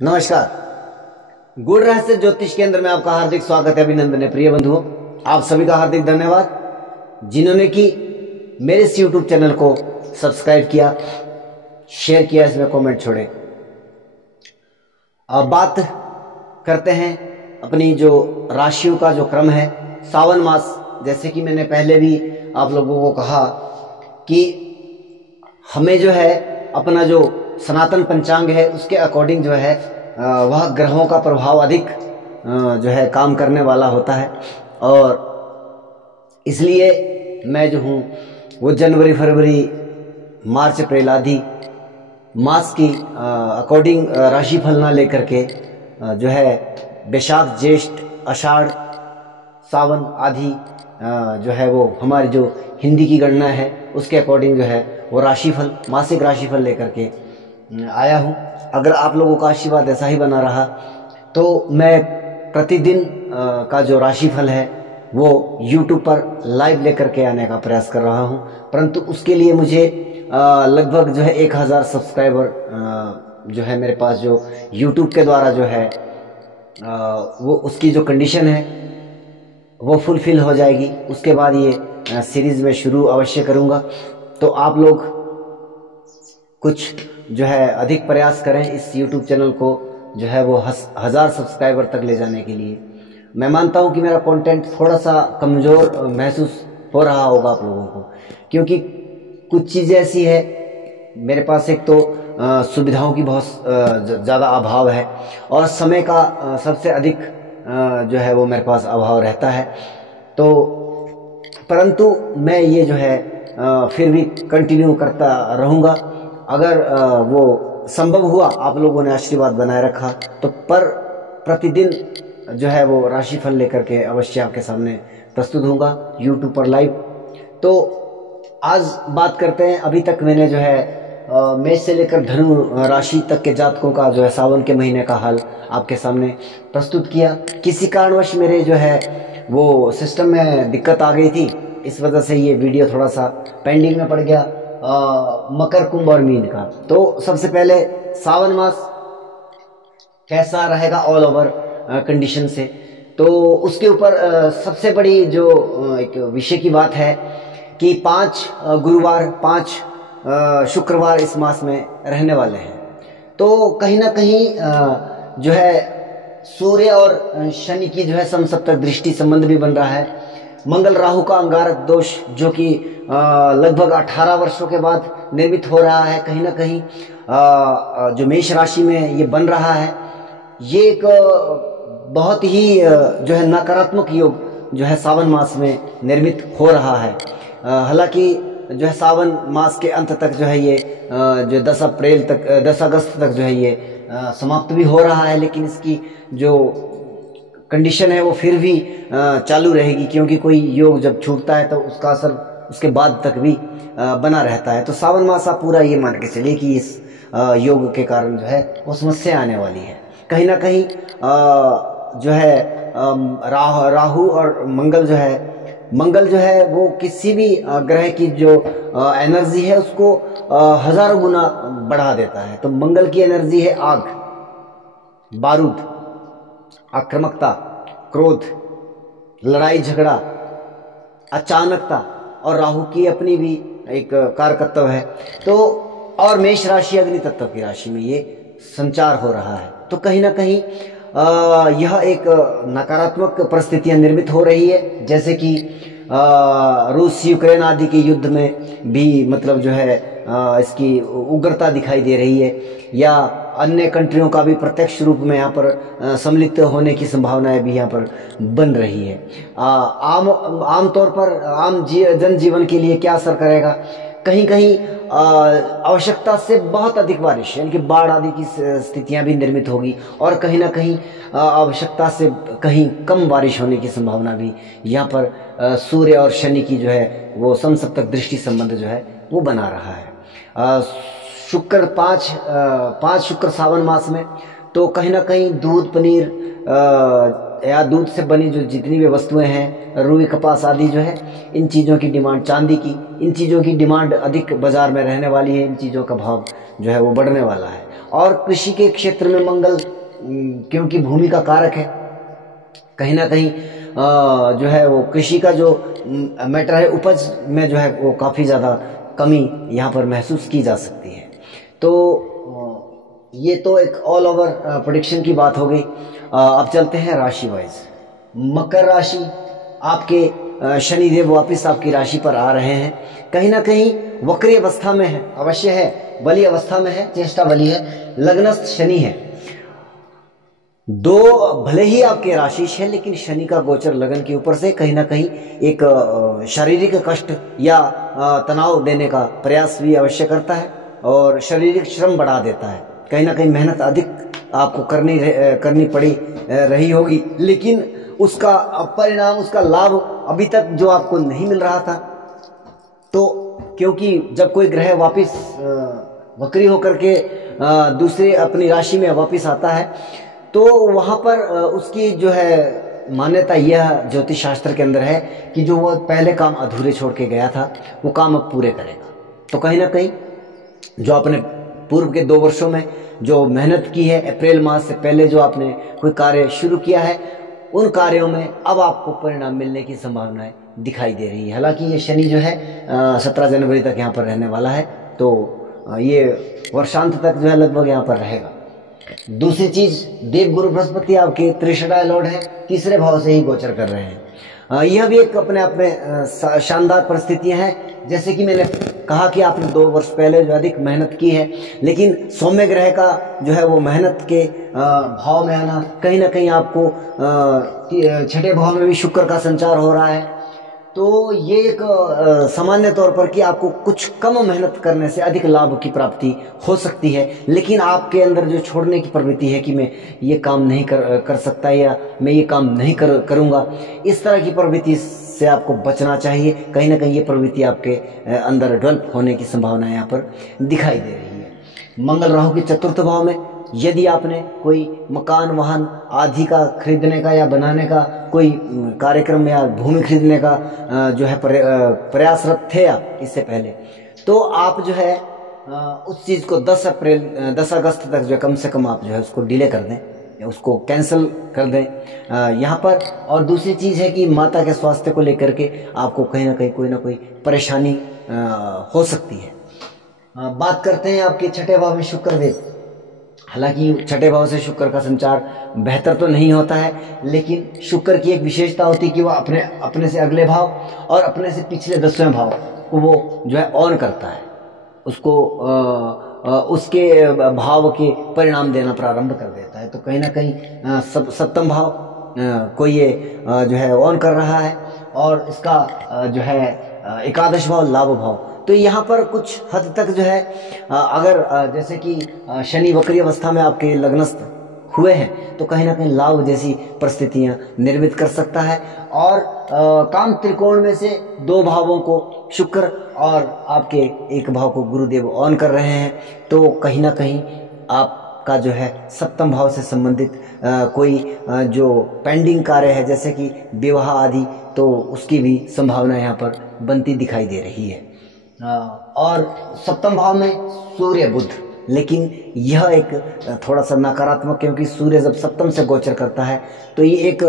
नमस्कार। गुड़ रहस्य ज्योतिष केंद्र में आपका हार्दिक स्वागत है। अभिनंदन है प्रिय बंधुओं, आप सभी का हार्दिक धन्यवाद जिन्होंने कि मेरे इस यूट्यूब चैनल को सब्सक्राइब किया, शेयर किया, इसमें कमेंट छोड़े। अब बात करते हैं अपनी जो राशियों का जो क्रम है सावन मास। जैसे कि मैंने पहले भी आप लोगों को कहा कि हमें जो है अपना जो सनातन पंचांग है उसके अकॉर्डिंग जो है वह ग्रहों का प्रभाव अधिक जो है काम करने वाला होता है। और इसलिए मैं जो हूँ वो जनवरी, फरवरी, मार्च, अप्रैल आदि मास की अकॉर्डिंग राशिफल ना लेकर के जो है बैशाख, ज्येष्ठ, आषाढ़, सावन आदि जो है वो हमारी जो हिंदी की गणना है उसके अकॉर्डिंग जो है वो राशिफल, मासिक राशिफल लेकर के आया हूँ। अगर आप लोगों का आशीर्वाद ऐसा ही बना रहा तो मैं प्रतिदिन का जो राशिफल है वो YouTube पर लाइव लेकर के आने का प्रयास कर रहा हूँ। परंतु उसके लिए मुझे लगभग जो है 1000 सब्सक्राइबर जो है मेरे पास जो YouTube के द्वारा जो है वो उसकी जो कंडीशन है वो फुलफिल हो जाएगी। उसके बाद ये सीरीज़ में शुरू अवश्य करूँगा। तो आप लोग कुछ जो है अधिक प्रयास करें इस YouTube चैनल को जो है वो 1000 सब्सक्राइबर तक ले जाने के लिए। मैं मानता हूं कि मेरा कंटेंट थोड़ा सा कमज़ोर महसूस हो रहा होगा आप लोगों को, क्योंकि कुछ चीज़ें ऐसी है मेरे पास। एक तो सुविधाओं की बहुत ज़्यादा अभाव है और समय का सबसे अधिक जो है वो मेरे पास अभाव रहता है। तो परंतु मैं ये जो है फिर भी कंटिन्यू करता रहूँगा। अगर वो संभव हुआ, आप लोगों ने आशीर्वाद बनाए रखा, तो प्रतिदिन जो है वो राशिफल लेकर के अवश्य आपके सामने प्रस्तुत होगा YouTube पर लाइव। तो आज बात करते हैं, अभी तक मैंने जो है मेष से लेकर धनु राशि तक के जातकों का जो है सावन के महीने का हाल आपके सामने प्रस्तुत किया। किसी कारणवश मेरे जो है वो सिस्टम में दिक्कत आ गई थी, इस वजह से ये वीडियो थोड़ा सा पेंडिंग में पड़ गया। मकर, कुंभ और मीन का। तो सबसे पहले सावन मास कैसा रहेगा ऑल ओवर कंडीशन से, तो उसके ऊपर सबसे बड़ी जो एक विषय की बात है कि 5 गुरुवार, 5 शुक्रवार इस मास में रहने वाले हैं। तो कहीं ना कहीं जो है सूर्य और शनि की जो है समसप्तक दृष्टि संबंध भी बन रहा है। मंगल राहु का अंगारक दोष जो कि लगभग 18 वर्षों के बाद निर्मित हो रहा है, कहीं ना कहीं जो मेष राशि में ये बन रहा है, ये एक बहुत ही जो है नकारात्मक योग जो है सावन मास में निर्मित हो रहा है। हालांकि जो है सावन मास के अंत तक जो है ये जो 10 अप्रैल तक, 10 अगस्त तक जो है ये समाप्त भी हो रहा है, लेकिन इसकी जो कंडीशन है वो फिर भी चालू रहेगी, क्योंकि कोई योग जब छूटता है तो उसका असर उसके बाद तक भी बना रहता है। तो सावन मास आप पूरा ये मान के चलिए कि इस योग के कारण जो है वो समस्या आने वाली है। कहीं ना कहीं जो है राहु और मंगल जो है वो किसी भी ग्रह की जो एनर्जी है उसको हजारों गुना बढ़ा देता है। तो मंगल की एनर्जी है आग, बारूद, आक्रामकता, क्रोध, लड़ाई झगड़ा, अचानकता, और राहु की अपनी भी एक कारकत्व है। तो और मेष राशि अग्नि तत्व की राशि में ये संचार हो रहा है। तो कहीं ना कहीं यह एक नकारात्मक परिस्थितियां निर्मित हो रही है। जैसे कि रूस यूक्रेन आदि के युद्ध में भी मतलब जो है इसकी उग्रता दिखाई दे रही है, या अन्य कंट्रियों का भी प्रत्यक्ष रूप में यहाँ पर सम्मिलित होने की संभावनाएं भी यहाँ पर बन रही है। आम तौर पर जनजीवन के लिए क्या असर करेगा, कहीं कहीं आवश्यकता से बहुत अधिक बारिश यानी कि बाढ़ आदि की स्थितियां भी निर्मित होगी, और कहीं ना कहीं आवश्यकता से कहीं कम बारिश होने की संभावना भी यहाँ पर सूर्य और शनि की जो है वो समसप्तक दृष्टि संबंध जो है वो बना रहा है। शुक्र 5 शुक्र सावन मास में, तो कहीं ना कहीं दूध, पनीर, या दूध से बनी जो जितनी भी वस्तुएं हैं, रुई कपास आदि जो है, इन चीज़ों की डिमांड, चांदी की, इन चीज़ों की डिमांड अधिक बाजार में रहने वाली है। इन चीज़ों का भाव जो है वो बढ़ने वाला है। और कृषि के क्षेत्र में मंगल क्योंकि भूमि का कारक है, कहीं ना कहीं जो है वो कृषि का जो मैटर है, उपज में जो है वो काफ़ी ज़्यादा कमी यहाँ पर महसूस की जा सकती है। तो ये तो एक ऑल ओवर प्रेडिक्शन की बात हो गई। अब चलते हैं राशि वाइज। मकर राशि, आपके शनिदेव वापस आपकी राशि पर आ रहे हैं। कहीं ना कहीं वक्री अवस्था में है, अवश्य है, बली अवस्था में है, चेष्टा बली है, लग्नस्थ शनि है। दो भले ही आपके राशिश है, लेकिन शनि का गोचर लगन के ऊपर से कहीं ना कहीं एक शारीरिक कष्ट या तनाव देने का प्रयास भी अवश्य करता है और शारीरिक श्रम बढ़ा देता है। कहीं ना कहीं मेहनत अधिक आपको करनी पड़ी रही होगी, लेकिन उसका परिणाम, उसका लाभ अभी तक जो आपको नहीं मिल रहा था। तो क्योंकि जब कोई ग्रह वापिस वक्री होकर के दूसरी अपनी राशि में वापिस आता है, तो वहाँ पर उसकी जो है मान्यता यह ज्योतिष शास्त्र के अंदर है कि जो वो पहले काम अधूरे छोड़ के गया था वो काम अब पूरे करेगा। तो कहीं ना कहीं जो आपने पूर्व के 2 वर्षों में जो मेहनत की है, अप्रैल मास से पहले जो आपने कोई कार्य शुरू किया है, उन कार्यों में अब आपको परिणाम मिलने की संभावनाएं दिखाई दे रही है। हालांकि ये शनि जो है 17 जनवरी तक यहाँ पर रहने वाला है, तो ये वर्षांत तक जो है लगभग यहाँ पर रहेगा। दूसरी चीज, देव गुरु बृहस्पति आपके त्रिशराय लॉर्ड है, तीसरे भाव से ही गोचर कर रहे हैं। यह भी एक अपने आप में शानदार परिस्थितियां हैं। जैसे कि मैंने कहा कि आपने 2 वर्ष पहले जो अधिक मेहनत की है, लेकिन सौम्य ग्रह का जो है वो मेहनत के भाव में आना, कहीं ना कहीं आपको 6ठे भाव में भी शुक्र का संचार हो रहा है। तो ये एक सामान्य तौर पर कि आपको कुछ कम मेहनत करने से अधिक लाभ की प्राप्ति हो सकती है, लेकिन आपके अंदर जो छोड़ने की प्रवृत्ति है कि मैं ये काम नहीं कर सकता या मैं ये काम नहीं करूँगा, इस तरह की प्रवृत्ति से आपको बचना चाहिए। कहीं ना कहीं ये प्रवृत्ति आपके अंदर डेवलप होने की संभावना यहाँ पर दिखाई दे रही है। मंगल राहु के 4th भाव में, यदि आपने कोई मकान वाहन आदि का खरीदने का या बनाने का कोई कार्यक्रम या भूमि खरीदने का जो है प्रयासरत थे आप इससे पहले, तो आप जो है उस चीज़ को 10 अगस्त तक जो है कम से कम आप जो है उसको डिले कर दें या उसको कैंसिल कर दें यहाँ पर। और दूसरी चीज़ है कि माता के स्वास्थ्य को लेकर के आपको कहीं ना कोई परेशानी हो सकती है। बात करते हैं आपके 6ठे भाव में शुक्र देव। हालांकि 6ठे भाव से शुक्र का संचार बेहतर तो नहीं होता है, लेकिन शुक्र की एक विशेषता होती है कि वह अपने से अगले भाव और अपने से पिछले 10वें भाव को वो जो है ऑन करता है, उसको उसके भाव के परिणाम देना प्रारंभ कर देता है। तो कहीं ना कहीं 7वां भाव को ये जो है ऑन कर रहा है और इसका जो है 11वां भाव लाभ भाव। तो यहाँ पर कुछ हद तक जो है अगर जैसे कि शनि वक्री अवस्था में आपके लग्नस्थ हुए हैं, तो कहीं ना कहीं लाभ जैसी परिस्थितियां निर्मित कर सकता है। और काम त्रिकोण में से 2 भावों को शुक्र और आपके 1 भाव को गुरुदेव ऑन कर रहे हैं, तो कहीं ना कहीं आपका जो है 7वें भाव से संबंधित कोई जो पेंडिंग कार्य है जैसे कि विवाह आदि, तो उसकी भी संभावना यहाँ पर बनती दिखाई दे रही है। और 7वें भाव में सूर्य बुध, लेकिन यह एक थोड़ा सा नकारात्मक, क्योंकि सूर्य जब 7वें से गोचर करता है तो ये एक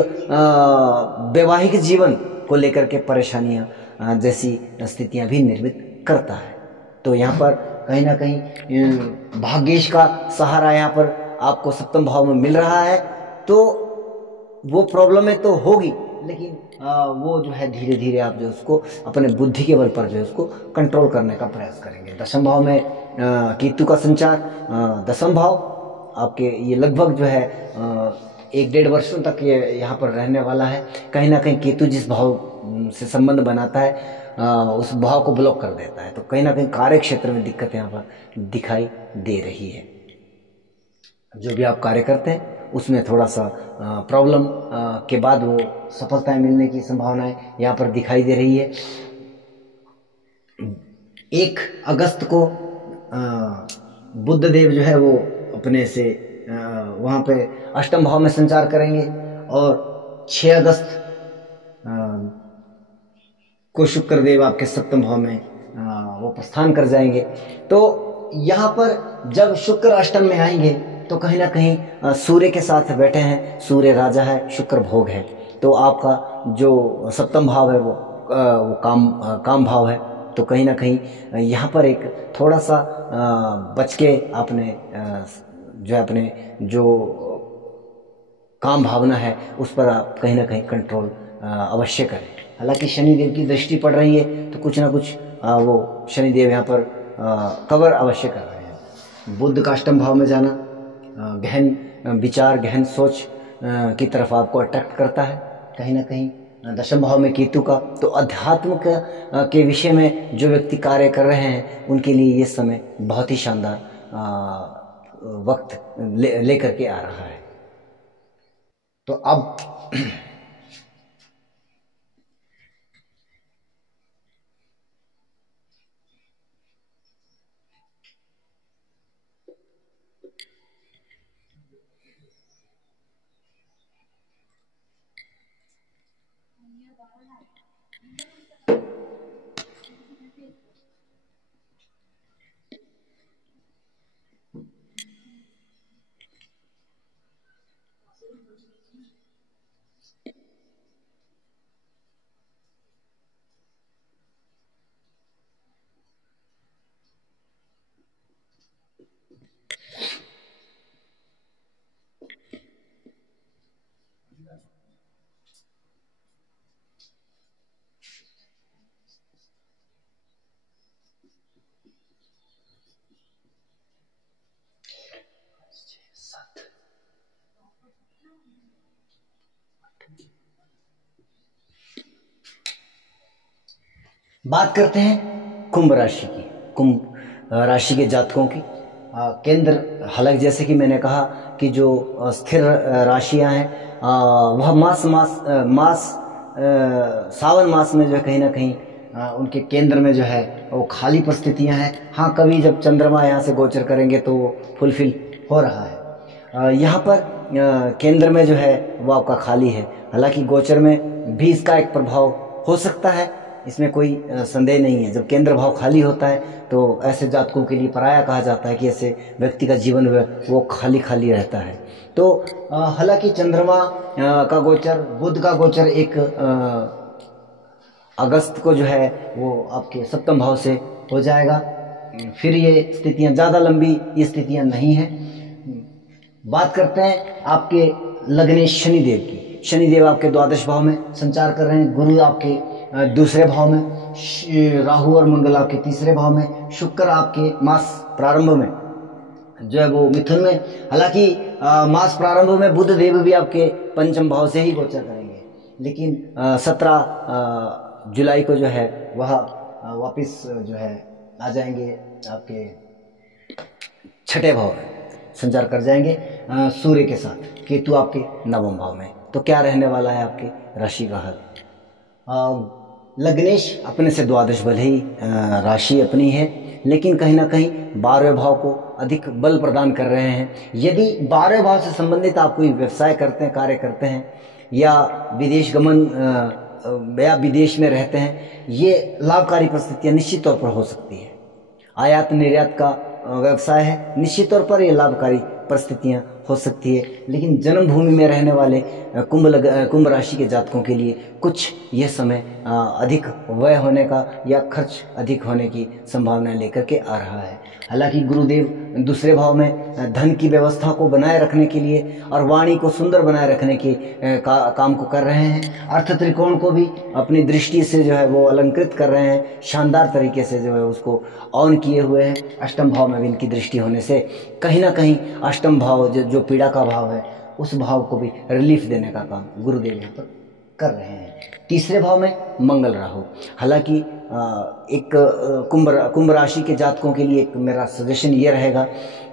वैवाहिक जीवन को लेकर के परेशानियां जैसी स्थितियां भी निर्मित करता है। तो यहाँ पर कहीं ना कहीं भाग्येश का सहारा यहाँ पर आपको 7वें भाव में मिल रहा है, तो वो प्रॉब्लम तो होगी, लेकिन वो जो है धीरे धीरे आप जो उसको अपने बुद्धि के बल पर जो है उसको कंट्रोल करने का प्रयास करेंगे। 10वें भाव में केतु का संचार, 10वां भाव आपके ये लगभग जो है 1-1.5 वर्षों तक ये यहाँ पर रहने वाला है। कहीं ना कहीं केतु जिस भाव से संबंध बनाता है उस भाव को ब्लॉक कर देता है, तो कहीं ना कहीं कार्य क्षेत्र में दिक्कत यहाँ पर दिखाई दे रही है। जो भी आप कार्य करते हैं उसमें थोड़ा सा प्रॉब्लम के बाद वो सफलताएं मिलने की संभावनाएं यहाँ पर दिखाई दे रही है। 1 अगस्त को बुध देव जो है वो अपने से वहाँ पे 8वें भाव में संचार करेंगे और 6 अगस्त को शुक्र देव आपके सप्तम भाव में वो प्रस्थान कर जाएंगे। तो यहाँ पर जब शुक्र अष्टम में आएंगे तो कहीं ना कहीं सूर्य के साथ बैठे हैं, सूर्य राजा है, शुक्र भोग है, तो आपका जो सप्तम भाव है वो काम भाव है। तो कहीं ना कहीं यहाँ पर एक थोड़ा सा बच के आपने जो है अपने जो काम भावना है उस पर आप कहीं ना कहीं कंट्रोल अवश्य करें। हालांकि शनिदेव की दृष्टि पड़ रही है तो कुछ ना कुछ वो शनिदेव यहाँ पर कवर अवश्य कर रहे हैं। बुध का अष्टम भाव में जाना गहन विचार, गहन सोच की तरफ आपको अट्रैक्ट करता है। कहीं ना कहीं दशम भाव में केतु का, तो अध्यात्म के विषय में जो व्यक्ति कार्य कर रहे हैं उनके लिए ये समय बहुत ही शानदार वक्त लेकर के आ रहा है। तो अब बात करते हैं कुंभ राशि की। कुंभ राशि के जातकों की केंद्र, हालांकि जैसे कि मैंने कहा कि जो स्थिर राशियां हैं वह सावन मास में जो है कहीं ना कहीं उनके केंद्र में जो है वो खाली परिस्थितियां हैं। हाँ, कभी जब चंद्रमा यहाँ से गोचर करेंगे तो वो फुलफिल हो रहा है। यहाँ पर केंद्र में जो है वो आपका खाली है। हालांकि गोचर में भी इसका एक प्रभाव हो सकता है, इसमें कोई संदेह नहीं है। जब केंद्र भाव खाली होता है तो ऐसे जातकों के लिए पराया कहा जाता है कि ऐसे व्यक्ति का जीवन वो खाली खाली रहता है। तो हालांकि चंद्रमा का गोचर, बुध का गोचर 1 अगस्त को जो है वो आपके सप्तम भाव से हो जाएगा। फिर ये स्थितियां ज़्यादा लंबी ये स्थितियां नहीं हैं। बात करते हैं आपके लग्नेश शनिदेव की। शनिदेव आपके द्वादश भाव में संचार कर रहे हैं, गुरु आपके दूसरे भाव में, राहु और मंगल आपके तीसरे भाव में, शुक्र आपके मास प्रारंभ में जो है वो मिथुन में। हालांकि मास प्रारंभ में बुध देव भी आपके पंचम भाव से ही गोचर करेंगे, लेकिन 17 जुलाई को जो है वह वापिस जो है आ जाएंगे, आपके छठे भाव में संचार कर जाएंगे सूर्य के साथ। केतु आपके नवम भाव में। तो क्या रहने वाला है आपके राशि का हाल। लग्नेश अपने से द्वादश भले ही राशि अपनी है, लेकिन कहीं ना कहीं 12वें भाव को अधिक बल प्रदान कर रहे हैं। यदि 12वें भाव से संबंधित आप कोई व्यवसाय करते हैं, कार्य करते हैं, या विदेश गमन या विदेश में रहते हैं, ये लाभकारी परिस्थितियां निश्चित तौर पर हो सकती है। आयात निर्यात का व्यवसाय है, निश्चित तौर पर ये लाभकारी परिस्थितियां हो सकती है। लेकिन जन्मभूमि में रहने वाले कुंभ राशि के जातकों के लिए कुछ यह समय अधिक व्यय होने का या खर्च अधिक होने की संभावना लेकर के आ रहा है। हालांकि गुरुदेव दूसरे भाव में धन की व्यवस्था को बनाए रखने के लिए और वाणी को सुंदर बनाए रखने के काम को कर रहे हैं। अर्थ त्रिकोण को भी अपनी दृष्टि से जो है वो अलंकृत कर रहे हैं, शानदार तरीके से जो है उसको ऑन किए हुए हैं। अष्टम भाव में भी इनकी दृष्टि होने से कहीं ना कहीं अष्टम भाव जो पीड़ा का भाव है उस भाव को भी रिलीफ देने का काम गुरुदेव यहाँ पर कर रहे हैं। तीसरे भाव में मंगल राहु। हालांकि एक कुंभ राशि के जातकों के लिए एक मेरा सजेशन ये रहेगा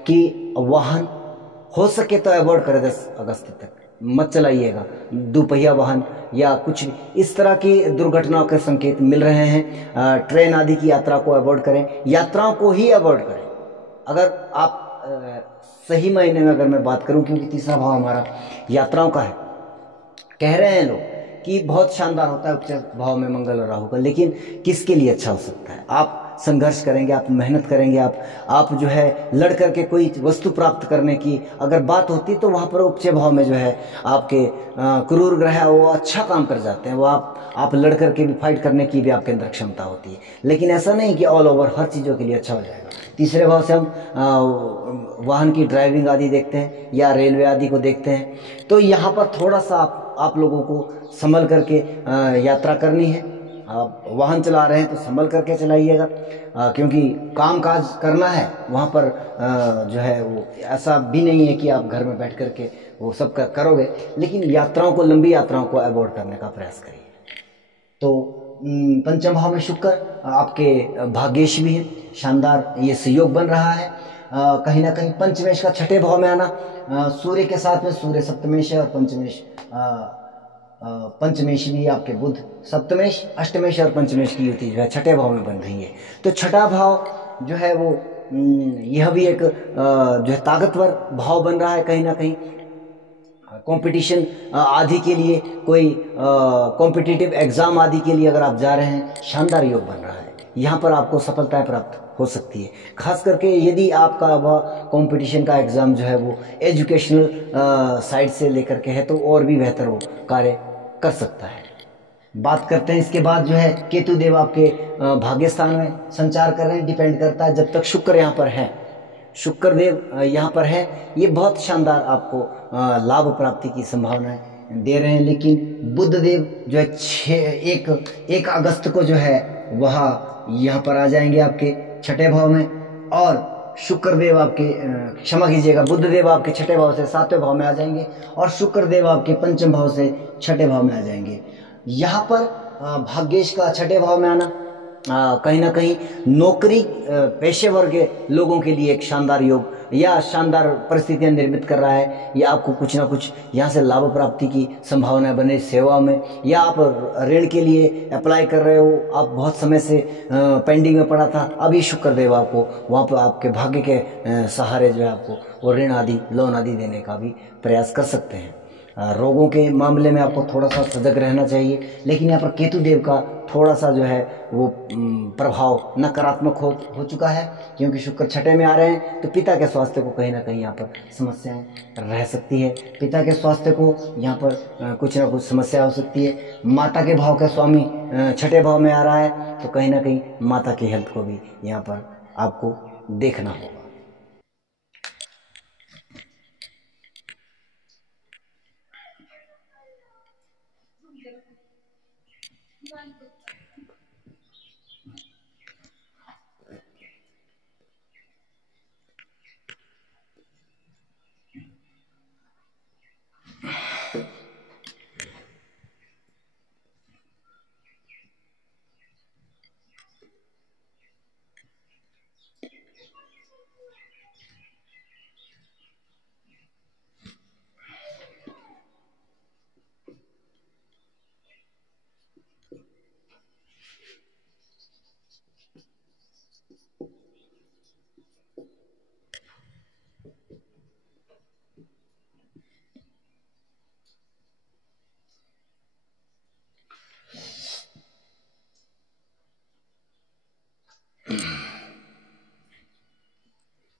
कि वाहन हो सके तो अवॉइड करें। 10 अगस्त तक मत चलाइएगा दोपहिया वाहन या कुछ इस तरह की दुर्घटनाओं के संकेत मिल रहे हैं। ट्रेन आदि की यात्रा को अवॉइड करें, यात्राओं को ही अवॉइड करें। अगर आप सही मायने में अगर मैं बात करूं, क्योंकि तीसरा भाव हमारा यात्राओं का है, कह रहे हैं लोग कि बहुत शानदार होता है उच्च भाव में मंगल और राहु का, लेकिन किसके लिए अच्छा हो सकता है? आप संघर्ष करेंगे, आप मेहनत करेंगे, आप जो है लड़ करके कोई वस्तु प्राप्त करने की अगर बात होती तो वहाँ पर उपचय भाव में जो है आपके क्रूर ग्रह है वो अच्छा काम कर जाते हैं। वो आप लड़ करके भी फाइट करने की भी आपके अंदर क्षमता होती है, लेकिन ऐसा नहीं कि ऑल ओवर हर चीज़ों के लिए अच्छा हो जाएगा। तीसरे भाव से हम वाहन की ड्राइविंग आदि देखते हैं या रेलवे आदि को देखते हैं, तो यहाँ पर थोड़ा सा आप लोगों को संभल करके यात्रा करनी है। आप वाहन चला रहे हैं तो संभल करके चलाइएगा, क्योंकि काम काज करना है वहाँ पर जो है वो ऐसा भी नहीं है कि आप घर में बैठ करके वो सब करोगे, लेकिन यात्राओं को, लंबी यात्राओं को अवॉइड करने का प्रयास करिए। तो पंचम भाव में शुक्र आपके भाग्येश भी है, शानदार ये सहयोग बन रहा है। कहीं ना कहीं पंचमेश का छठे भाव में आना, सूर्य के साथ में सूर्य सप्तमेश है और पंचमेश भी आपके बुध सप्तमेश, अष्टमेश और पंचमेश की युति जो है छठे भाव में बन रही है। तो छठा भाव जो है वो यह भी एक जो है ताकतवर भाव बन रहा है। कहीं ना कहीं कंपटीशन आदि के लिए, कोई कॉम्पिटिटिव एग्जाम आदि के लिए अगर आप जा रहे हैं, शानदार योग बन रहा है। यहाँ पर आपको सफलताएं प्राप्त हो सकती है, खास करके यदि आपका वह कंपटीशन का एग्ज़ाम जो है वो एजुकेशनल साइड से लेकर के है तो और भी बेहतर वो कार्य कर सकता है। बात करते हैं इसके बाद जो है केतु देव आपके भाग्य स्थान में संचार कर रहे हैं। डिपेंड करता है जब तक शुक्र यहाँ पर है, शुक्र देव यहाँ पर है, ये बहुत शानदार आपको लाभ प्राप्ति की संभावनाएं दे रहे हैं। लेकिन बुध देव जो है 1 अगस्त को जो है वह यहाँ पर आ जाएंगे आपके छठे भाव में, और शुक्र देव आपके क्षमा कीजिएगा, बुध देव आपके छठे भाव से 7वें भाव में आ जाएंगे और शुक्र देव आपके पंचम भाव से छठे भाव में आ जाएंगे। यहाँ पर भाग्येश का छठे भाव में आना कहीं ना कहीं नौकरी पेशेवर के लोगों के लिए एक शानदार योग या शानदार परिस्थितियां निर्मित कर रहा है। या आपको कुछ ना कुछ यहाँ से लाभ प्राप्ति की संभावना बने सेवा में, या आप ऋण के लिए अप्लाई कर रहे हो, आप बहुत समय से पेंडिंग में पड़ा था, अभी शुक्र देव आपको वहाँ पर आपके भाग्य के सहारे जो है आपको वो ऋण आदि, लोन आदि देने का भी प्रयास कर सकते हैं। रोगों के मामले में आपको थोड़ा सा सजग रहना चाहिए, लेकिन यहाँ पर केतु देव का थोड़ा सा जो है वो प्रभाव नकारात्मक हो चुका है, क्योंकि शुक्र छठे में आ रहे हैं तो पिता के स्वास्थ्य को कहीं ना कहीं यहाँ पर समस्याएं रह सकती है। पिता के स्वास्थ्य को यहाँ पर कुछ ना कुछ समस्या हो सकती है। माता के भाव का स्वामी छठे भाव में आ रहा है तो कहीं ना कहीं माता की हेल्थ को भी यहाँ पर आपको देखना होगा।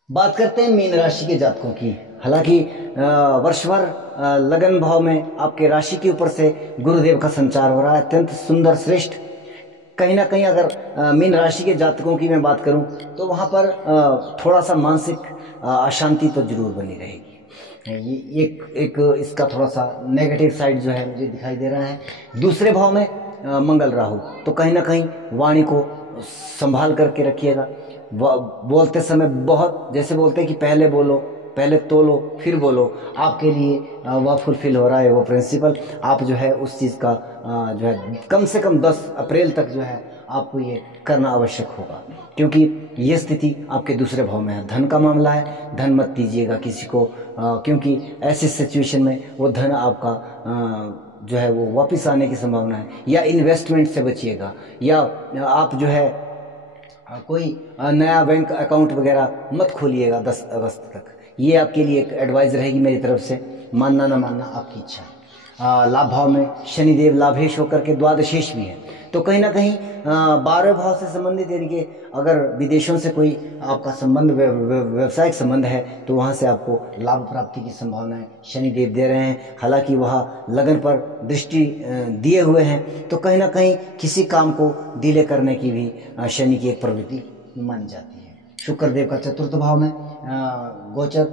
बात करते हैं मीन राशि के जातकों की। हालांकि वर्ष भर लगन भाव में आपके राशि के ऊपर से गुरुदेव का संचार हो रहा है, अत्यंत सुंदर श्रेष्ठ। कहीं ना कहीं अगर मीन राशि के जातकों की मैं बात करूं तो वहां पर थोड़ा सा मानसिक अशांति तो जरूर बनी रहेगी। ये एक इसका थोड़ा सा नेगेटिव साइड जो है मुझे दिखाई दे रहा है। दूसरे भाव में मंगल राहु, तो कहीं ना कहीं वाणी को संभाल करके रखिएगा। बोलते समय बहुत, जैसे बोलते हैं कि पहले बोलो, पहले तोलो फिर बोलो, आपके लिए वह फुलफिल हो रहा है वो प्रिंसिपल। आप जो है उस चीज़ का जो है कम से कम 10 अप्रैल तक जो है आपको ये करना आवश्यक होगा, क्योंकि ये स्थिति आपके दूसरे भाव में है। धन का मामला है, धन मत दीजिएगा किसी को, क्योंकि ऐसी सिचुएशन में वो धन आपका जो है वो वापस आने की संभावना है। या इन्वेस्टमेंट से बचिएगा, या आप जो है कोई नया बैंक अकाउंट वगैरह मत खोलिएगा 10 अगस्त तक। ये आपके लिए एक एडवाइस रहेगी मेरी तरफ से, मानना ना मानना आपकी इच्छा है। लाभ भाव में शनिदेव लाभेश होकर के द्वादशेश भी है। तो कहीं ना कहीं 12वें भाव से संबंधित, यानी कि अगर विदेशों से कोई आपका संबंध व्यवसायिक संबंध है तो वहाँ से आपको लाभ प्राप्ति की संभावनाएं शनिदेव दे रहे हैं। हालांकि वह लगन पर दृष्टि दिए हुए हैं, तो कहीं ना कहीं किसी काम को डिले करने की भी शनि की एक प्रवृत्ति मानी जाती है। शुक्र देव का चतुर्थ भाव में गोचर,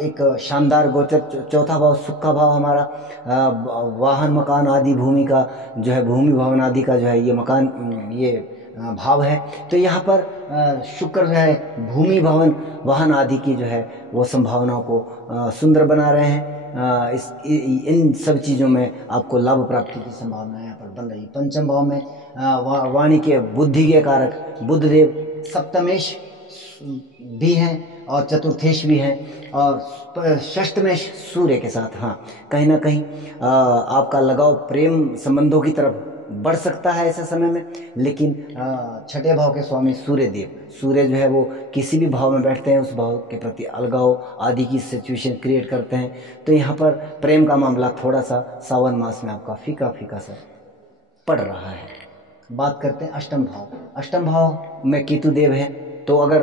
एक शानदार गोचर। चौथा भाव सुख का भाव हमारा, वाहन मकान आदि भूमि का जो है, भूमि भवन आदि का जो है ये मकान, ये भाव है। तो यहाँ पर शुक्र जो है भूमि भवन वाहन आदि की जो है वो संभावनाओं को सुंदर बना रहे हैं। इन सब चीज़ों में आपको लाभ प्राप्ति की संभावना यहाँ पर बन रही। पंचम भाव में वाणी के बुद्धि के कारक बुध देव सप्तमेश भी हैं और चतुर्थेश भी हैं, और षष्ठमेश सूर्य के साथ। हाँ, कहीं ना कहीं आपका लगाव प्रेम संबंधों की तरफ बढ़ सकता है ऐसे समय में, लेकिन छठे भाव के स्वामी सूर्य देव, सूर्य जो है वो किसी भी भाव में बैठते हैं उस भाव के प्रति अलगाव आदि की सिचुएशन क्रिएट करते हैं। तो यहाँ पर प्रेम का मामला थोड़ा सा सावन मास में आपका फीका फीका सा पड़ रहा है। बात करते हैं अष्टम भाव। अष्टम भाव में केतु देव है, तो अगर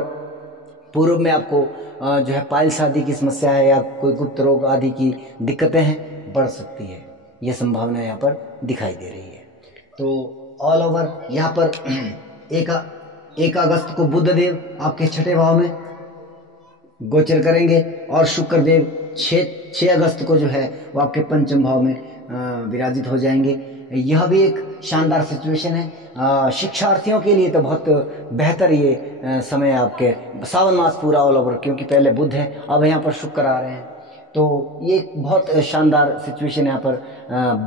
पूर्व में आपको जो है पाइल्स आदि की समस्या है या कोई गुप्त रोग आदि की दिक्कतें हैं, बढ़ सकती है, यह संभावना यहाँ पर दिखाई दे रही है। तो ऑल ओवर यहाँ पर 1 अगस्त को बुध देव आपके छठे भाव में गोचर करेंगे, और शुक्र देव 6 अगस्त को जो है वो आपके पंचम भाव में विराजित हो जाएंगे। यह भी एक शानदार सिचुएशन है शिक्षार्थियों के लिए। तो बहुत बेहतर ये समय आपके सावन मास पूरा ऑल ओवर, क्योंकि पहले बुध है, अब यहाँ पर शुक्र आ रहे हैं, तो ये एक बहुत शानदार सिचुएशन यहाँ पर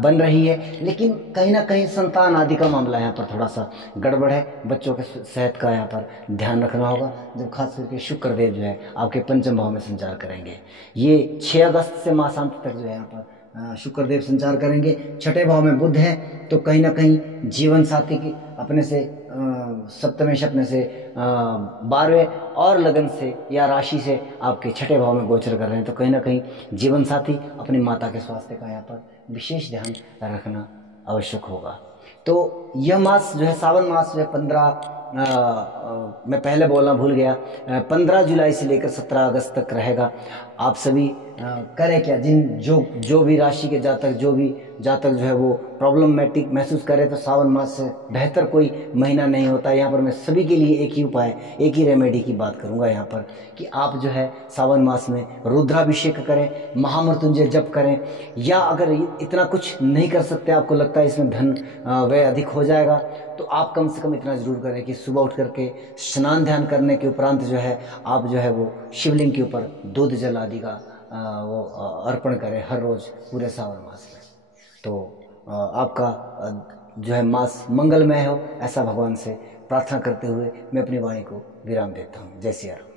बन रही है। लेकिन कहीं ना कहीं संतान आदि का मामला यहाँ पर थोड़ा सा गड़बड़ है, बच्चों के सेहत का यहाँ पर ध्यान रखना होगा, जब खास करके शुक्र देव जो है आपके पंचम भाव में संचार करेंगे। ये 6 अगस्त से मासांत तक जो है यहाँ पर शुक्रदेव संचार करेंगे। छठे भाव में बुध है, तो कहीं ना कहीं जीवन साथी की अपने से सप्तमेश अपने से 12वें और लगन से या राशि से आपके छठे भाव में गोचर कर रहे हैं, तो कहीं ना कहीं जीवन साथी अपनी माता के स्वास्थ्य का यहाँ पर विशेष ध्यान रखना आवश्यक होगा। तो यह मास जो है सावन मास जो है 15 मैं पहले बोलना भूल गया, 15 जुलाई से लेकर 17 अगस्त तक रहेगा। आप सभी करें क्या, जो भी राशि के जातक जो है वो प्रॉब्लमेटिक महसूस करें, तो सावन मास से बेहतर कोई महीना नहीं होता। यहाँ पर मैं सभी के लिए एक ही उपाय, एक ही रेमेडी की बात करूँगा यहाँ पर, कि आप जो है सावन मास में रुद्राभिषेक करें, महामृत्युंजय जप करें, या अगर इतना कुछ नहीं कर सकते, आपको लगता है इसमें धन व्यय अधिक हो जाएगा, तो आप कम से कम इतना जरूर करें कि सुबह उठ करके स्नान ध्यान करने के उपरांत जो है आप जो है वो शिवलिंग के ऊपर दूध जल आदि का वो अर्पण करें हर रोज़ पूरे सावन मास में। तो आपका जो है मास मंगलमय हो, ऐसा भगवान से प्रार्थना करते हुए मैं अपनी वाणी को विराम देता हूँ। जय सिया राम।